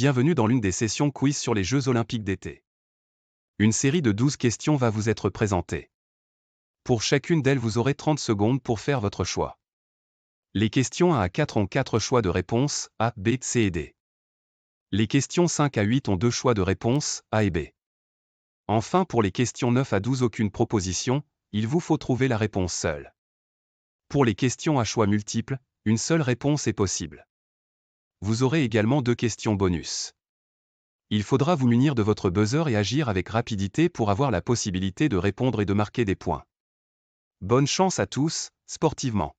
Bienvenue dans l'une des sessions quiz sur les Jeux Olympiques d'été. Une série de 12 questions va vous être présentée. Pour chacune d'elles, vous aurez 30 secondes pour faire votre choix. Les questions 1 à 4 ont 4 choix de réponse, A, B, C et D. Les questions 5 à 8 ont 2 choix de réponse, A et B. Enfin, pour les questions 9 à 12, aucune proposition, il vous faut trouver la réponse seule. Pour les questions à choix multiples, une seule réponse est possible. Vous aurez également 2 questions bonus. Il faudra vous munir de votre buzzer et agir avec rapidité pour avoir la possibilité de répondre et de marquer des points. Bonne chance à tous, sportivement.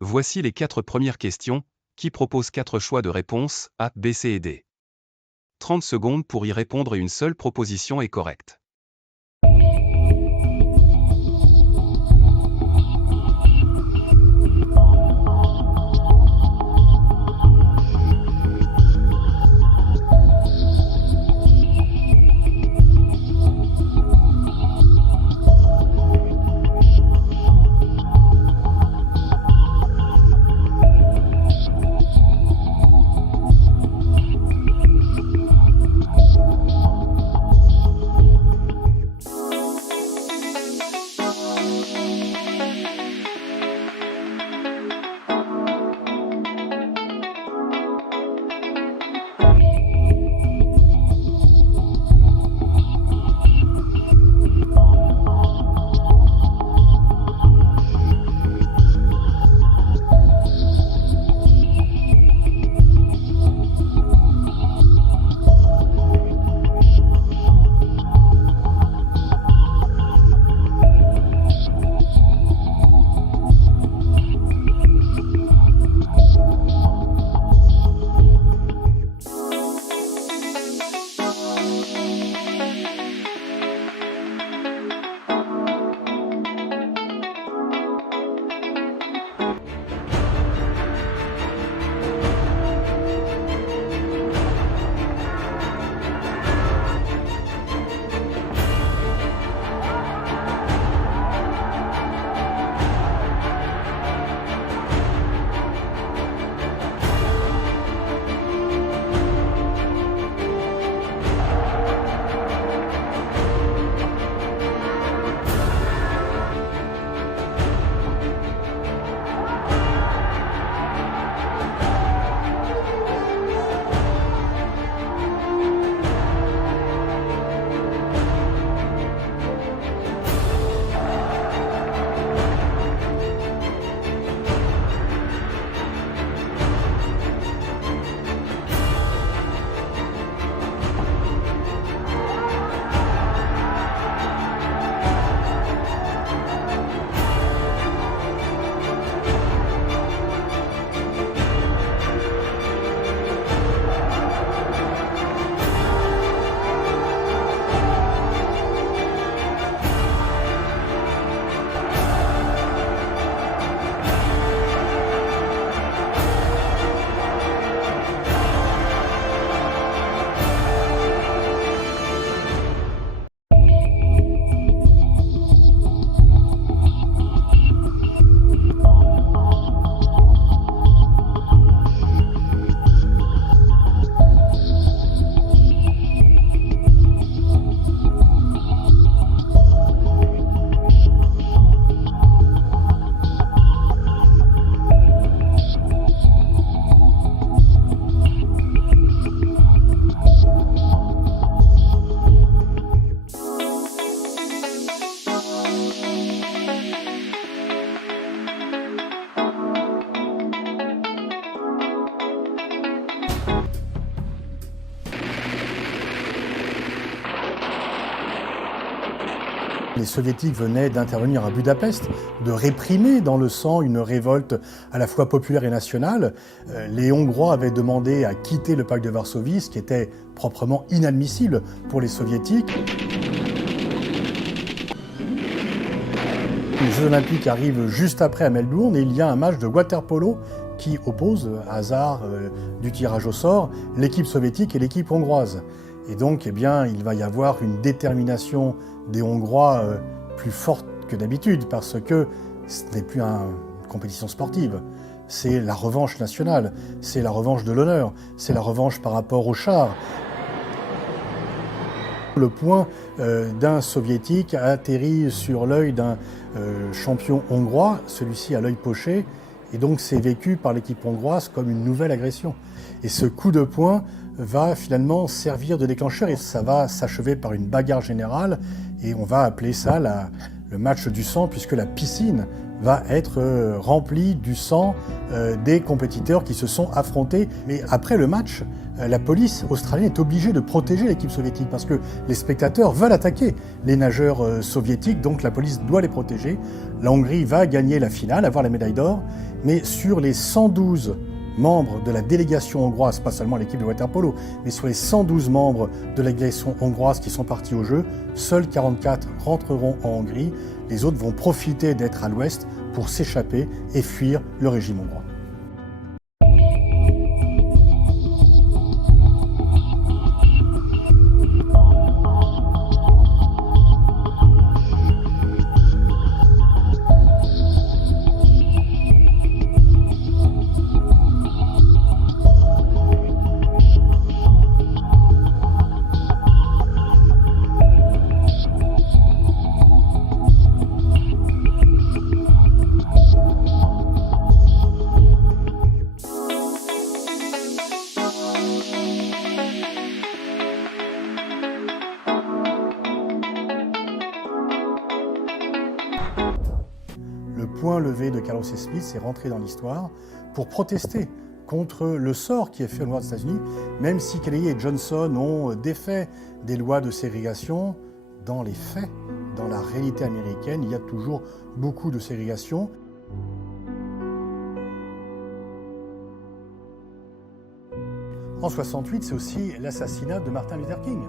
Voici les 4 premières questions, qui proposent 4 choix de réponse, A, B, C et D. 30 secondes pour y répondre et une seule proposition est correcte. Les Soviétiques venaient d'intervenir à Budapest, de réprimer dans le sang une révolte à la fois populaire et nationale. Les Hongrois avaient demandé à quitter le pacte de Varsovie, ce qui était proprement inadmissible pour les Soviétiques. Les Jeux Olympiques arrivent juste après à Melbourne et il y a un match de water-polo qui oppose, hasard du tirage au sort, l'équipe soviétique et l'équipe hongroise. Et donc, eh bien, il va y avoir une détermination des Hongrois plus forte que d'habitude, parce que ce n'est plus une compétition sportive. C'est la revanche nationale, c'est la revanche de l'honneur, c'est la revanche par rapport aux chars. Le poing d'un soviétique a atterri sur l'œil d'un champion hongrois, celui-ci a l'œil poché, et donc c'est vécu par l'équipe hongroise comme une nouvelle agression. Et ce coup de poing va finalement servir de déclencheur et ça va s'achever par une bagarre générale et on va appeler ça le match du sang puisque la piscine va être remplie du sang des compétiteurs qui se sont affrontés. Mais après le match, la police australienne est obligée de protéger l'équipe soviétique parce que les spectateurs veulent attaquer les nageurs soviétiques, donc la police doit les protéger. La Hongrie va gagner la finale, avoir la médaille d'or, mais sur les 112 membres de la délégation hongroise, pas seulement l'équipe de water-polo, mais sur les 112 membres de la délégation hongroise qui sont partis au jeu, seuls 44 rentreront en Hongrie. Les autres vont profiter d'être à l'ouest pour s'échapper et fuir le régime hongrois. Le point levé de Carlos Smith est rentré dans l'histoire pour protester contre le sort qui est fait aux Noirs des États-Unis, même si Kennedy et Johnson ont défait des lois de ségrégation, dans les faits, dans la réalité américaine, il y a toujours beaucoup de ségrégation. En 68, c'est aussi l'assassinat de Martin Luther King.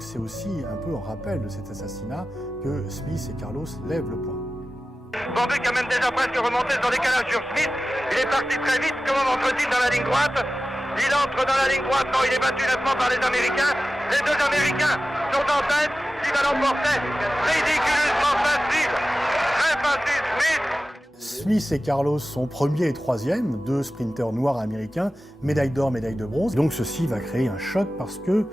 C'est aussi un peu en rappel de cet assassinat que Smith et Carlos lèvent le point. Bambuck a même déjà presque remonté son décalage sur Smith. Il est parti très vite. Comment entre-t-il dans la ligne droite? Il entre dans la ligne droite. Non, il est battu nettement par les Américains. Les deux Américains sont en tête. Il va l'emporter. Ridiculeusement facile. Très facile, Smith. Smith et Carlos sont premiers et troisièmes, deux sprinteurs noirs américains, médaille d'or, médaille de bronze. Donc ceci va créer un choc parce que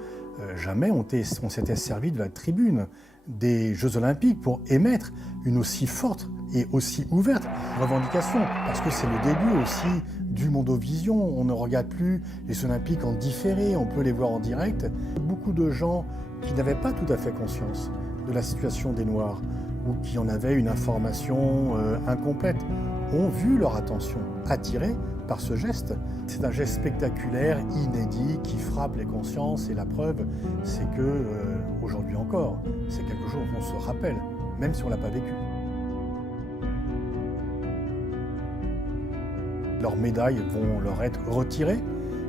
jamais on s'était servi de la tribune des Jeux Olympiques pour émettre une aussi forte et aussi ouverte revendication. Parce que c'est le début aussi du Mondovision. On ne regarde plus les Jeux Olympiques en différé, on peut les voir en direct. Beaucoup de gens qui n'avaient pas tout à fait conscience de la situation des Noirs ou qui en avaient une information incomplète ont vu leur attention attirée par ce geste. C'est un geste spectaculaire, inédit, qui frappe les consciences et la preuve, c'est que aujourd'hui encore, c'est quelque chose qu'on se rappelle, même si on ne l'a pas vécu. Leurs médailles vont leur être retirées,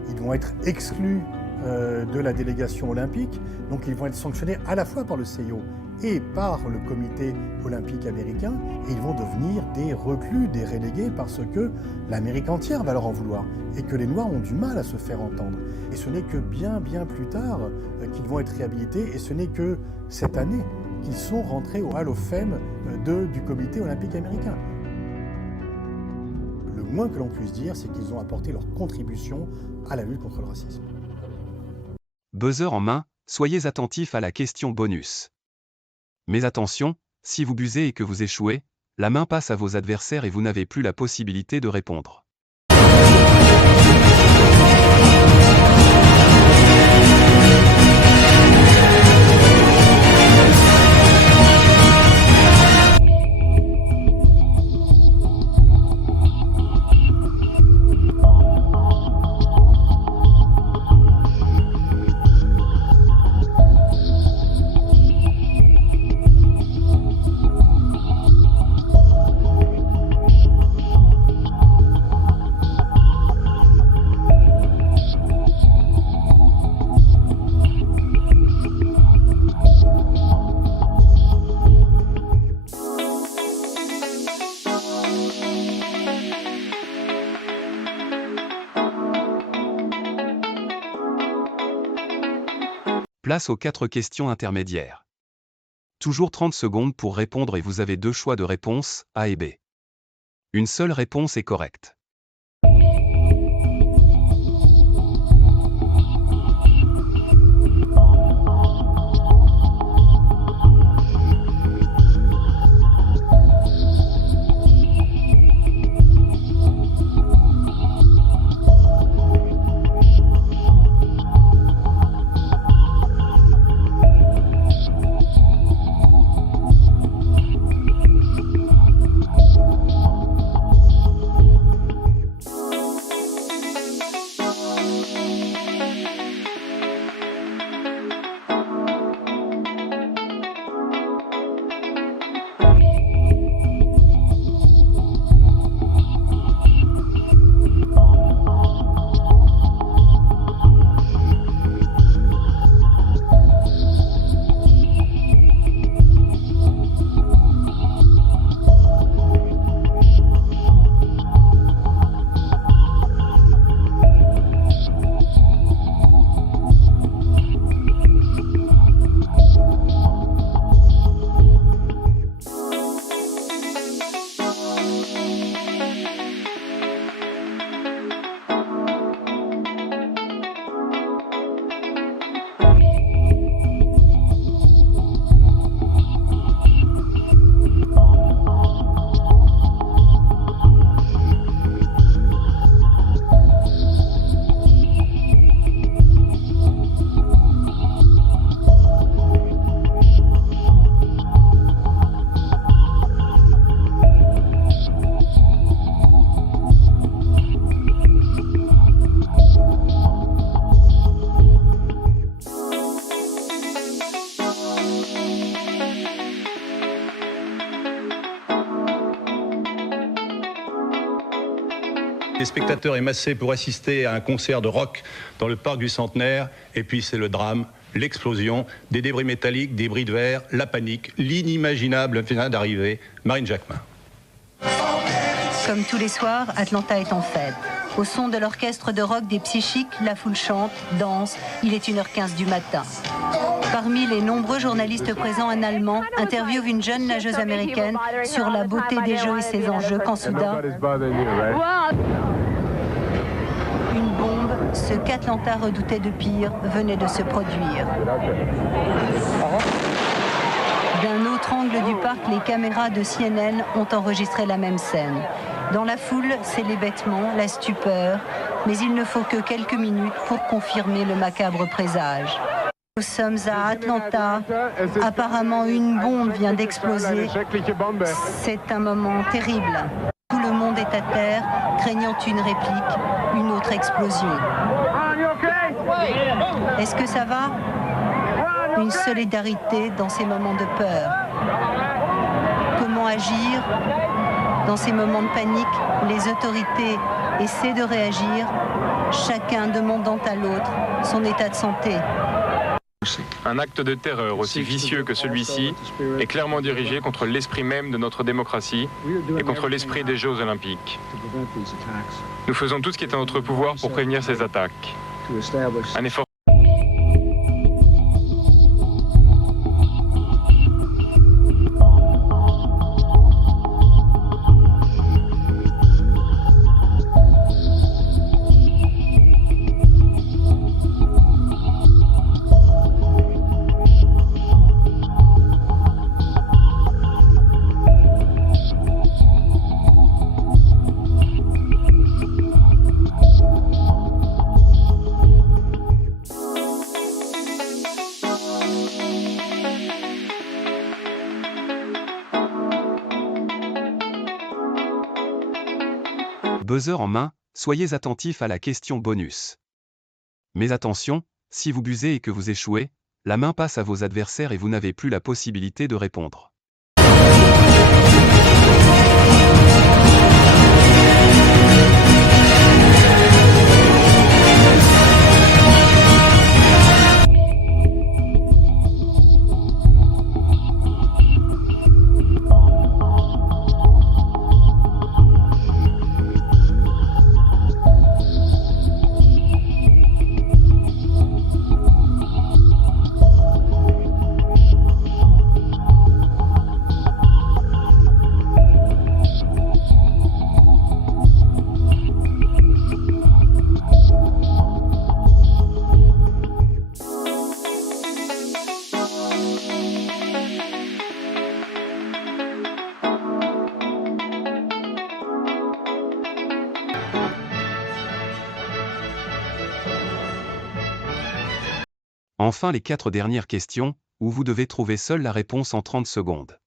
ils vont être exclus de la délégation olympique, donc ils vont être sanctionnés à la fois par le CIO et par le comité olympique américain, et ils vont devenir des reclus, des relégués, parce que l'Amérique entière va leur en vouloir, et que les Noirs ont du mal à se faire entendre. Et ce n'est que bien plus tard qu'ils vont être réhabilités, et ce n'est que cette année qu'ils sont rentrés au Hall of Fame du comité olympique américain. Le moins que l'on puisse dire, c'est qu'ils ont apporté leur contribution à la lutte contre le racisme. Buzzer en main, soyez attentifs à la question bonus. Mais attention, si vous buzzez et que vous échouez, la main passe à vos adversaires et vous n'avez plus la possibilité de répondre. Place aux 4 questions intermédiaires. Toujours 30 secondes pour répondre et vous avez 2 choix de réponse, A et B. Une seule réponse est correcte. Les spectateurs émassés pour assister à un concert de rock dans le parc du Centenaire, et puis c'est le drame, l'explosion, des débris métalliques, des bris de verre, la panique, l'inimaginable vient d'arriver, Marine Jacquemin. Comme tous les soirs, Atlanta est en fête. Au son de l'orchestre de rock des Psychiques, la foule chante, danse, il est 1h15 du matin. Parmi les nombreux journalistes présents, un Allemand interviewe une jeune nageuse américaine sur la beauté des jeux et ses enjeux quand soudain, une bombe, ce qu'Atlanta redoutait de pire, venait de se produire. D'un autre angle du parc, les caméras de CNN ont enregistré la même scène. Dans la foule, c'est l'hébétement, la stupeur, mais il ne faut que quelques minutes pour confirmer le macabre présage. Nous sommes à Atlanta. Apparemment, une bombe vient d'exploser. C'est un moment terrible. Tout le monde est à terre, craignant une réplique, une autre explosion. Est-ce que ça va ? Une solidarité dans ces moments de peur. Comment agir ? Dans ces moments de panique, les autorités essaient de réagir, chacun demandant à l'autre son état de santé. Un acte de terreur aussi vicieux que celui-ci est clairement dirigé contre l'esprit même de notre démocratie et contre l'esprit des Jeux Olympiques. Nous faisons tout ce qui est en notre pouvoir pour prévenir ces attaques. Un effort Buzzer en main, soyez attentifs à la question bonus. Mais attention, si vous buzzez et que vous échouez, la main passe à vos adversaires et vous n'avez plus la possibilité de répondre. Enfin les 4 dernières questions, où vous devez trouver seul la réponse en 30 secondes.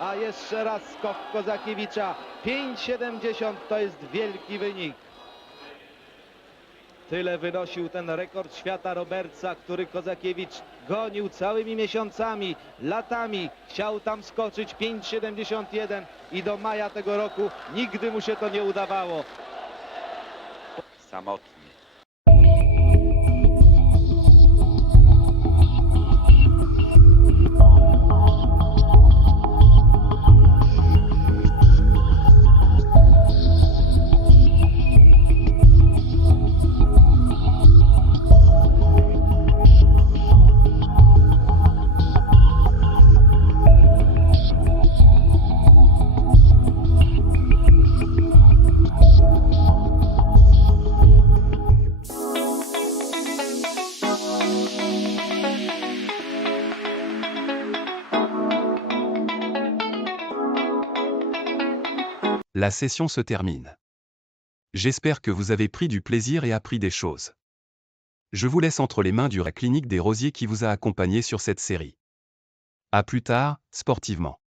A jeszcze raz skok Kozakiewicza. 5,70 to jest wielki wynik. Tyle wynosił ten rekord świata Robertsa, który Kozakiewicz gonił całymi miesiącami, latami. Chciał tam skoczyć 5,71 i do maja tego roku nigdy mu się to nie udawało. Samotnie. La session se termine. J'espère que vous avez pris du plaisir et appris des choses. Je vous laisse entre les mains du clinique des Rosiers qui vous a accompagné sur cette série. À plus tard, sportivement.